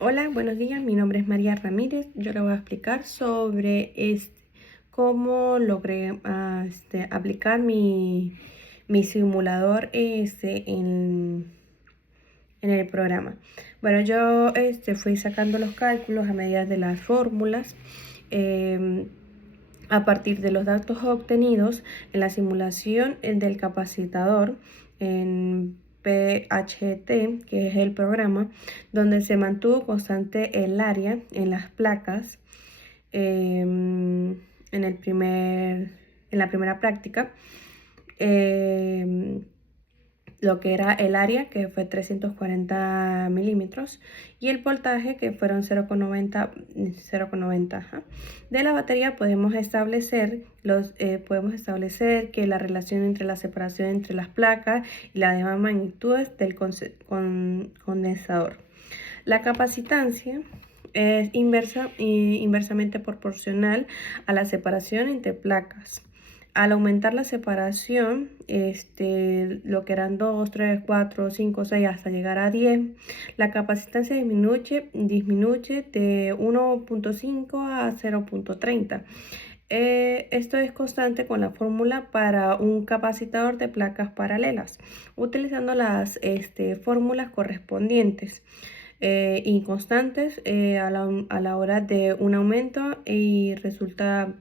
Hola, buenos días. Mi nombre es María Ramírez. Yo le voy a explicar sobre cómo logré aplicar mi simulador en el programa. Bueno, yo fui sacando los cálculos a medida de las fórmulas. em, a partir de los datos obtenidos en la simulación del capacitador en PHT, que es el programa, donde se mantuvo constante el área en las placas en la primera práctica. Lo que era el área, que fue 340 milímetros, y el voltaje, que fueron 0,90. De la batería podemos establecer que la relación entre la separación entre las placas y la demás magnitudes del condensador. La capacitancia es inversamente proporcional a la separación entre placas. Al aumentar la separación, lo que eran 2, 3, 4, 5, 6 hasta llegar a 10, la capacitancia disminuye de 1,5 a 0,30. Esto es constante con la fórmula para un capacitador de placas paralelas, utilizando las fórmulas correspondientes. Inconstantes a la hora de un aumento, y resulta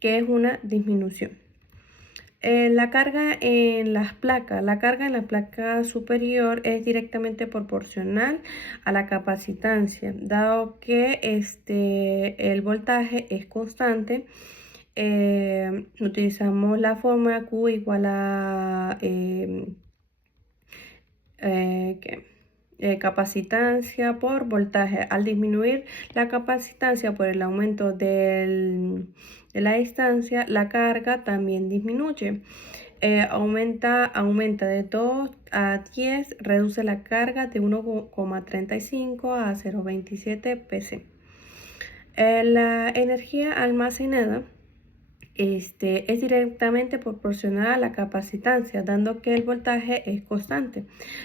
que es una disminución. La carga en la carga en la placa superior es directamente proporcional a la capacitancia, dado que el voltaje es constante. Utilizamos la fórmula Q igual a capacitancia por voltaje. Al disminuir la capacitancia por el aumento de la distancia, la carga también disminuye. Aumenta de 2 a 10, reduce la carga de 1,35 a 0,27 pc. La energía almacenada es directamente proporcional a la capacitancia, dando que el voltaje es constante.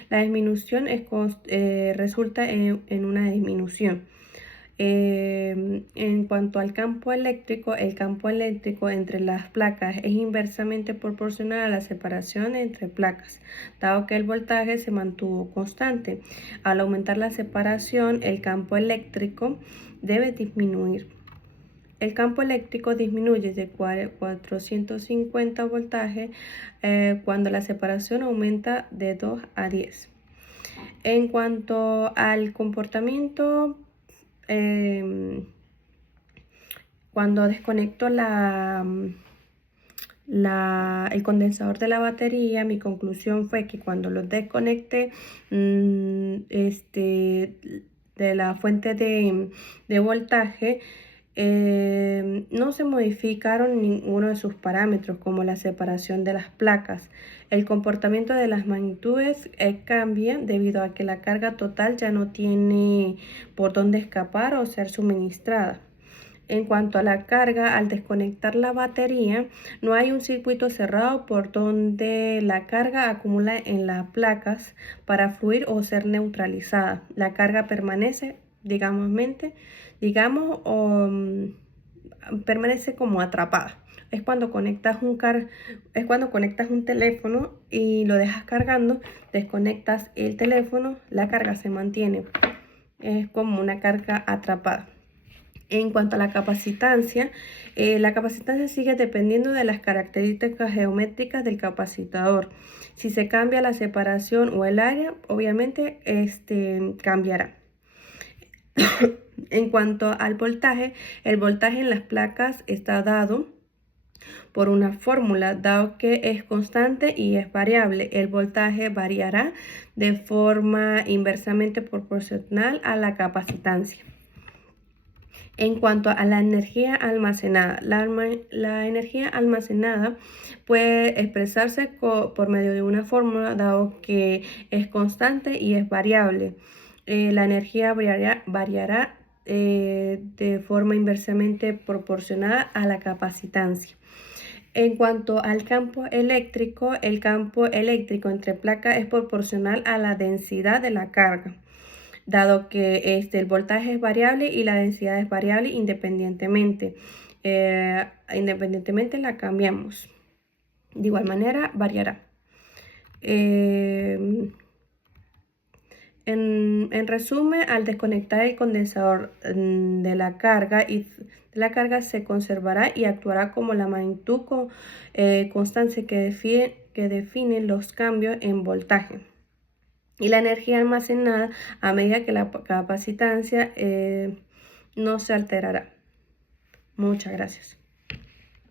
La disminución resulta en una disminución. En cuanto al campo eléctrico, el campo eléctrico entre las placas es inversamente proporcional a la separación entre placas, dado que el voltaje se mantuvo constante. Al aumentar la separación, el campo eléctrico debe disminuir. El campo eléctrico disminuye de 450 voltaje cuando la separación aumenta de 2 a 10. En cuanto al comportamiento, cuando desconecto el condensador de la batería, mi conclusión fue que cuando lo desconecté de la fuente de voltaje, no se modificaron ninguno de sus parámetros, como la separación de las placas. El comportamiento de las magnitudes cambia debido a que la carga total ya no tiene por dónde escapar o ser suministrada. En cuanto a la carga, al desconectar la batería, no hay un circuito cerrado por donde la carga acumula en las placas para fluir o ser neutralizada. La carga permanece, permanece como atrapada. Es cuando conectas un teléfono y lo dejas cargando, desconectas el teléfono, la carga se mantiene. Es como una carga atrapada. En cuanto a la capacitancia sigue dependiendo de las características geométricas del capacitador. Si se cambia la separación o el área, obviamente cambiará. En cuanto al voltaje, el voltaje en las placas está dado por una fórmula, dado que es constante y es variable. El voltaje variará de forma inversamente proporcional a la capacitancia. En cuanto a la energía almacenada, la energía almacenada puede expresarse por medio de una fórmula, dado que es constante y es variable. La energía variará de forma inversamente proporcional a la capacitancia. En cuanto al campo eléctrico, el campo eléctrico entre placas es proporcional a la densidad de la carga. dado que el voltaje es variable y la densidad es variable independientemente. Independientemente la cambiamos. De igual manera variará. En resumen, al desconectar el condensador de la carga se conservará y actuará como la magnitud constante que define los cambios en voltaje y la energía almacenada a medida que la capacitancia no se alterará. Muchas gracias.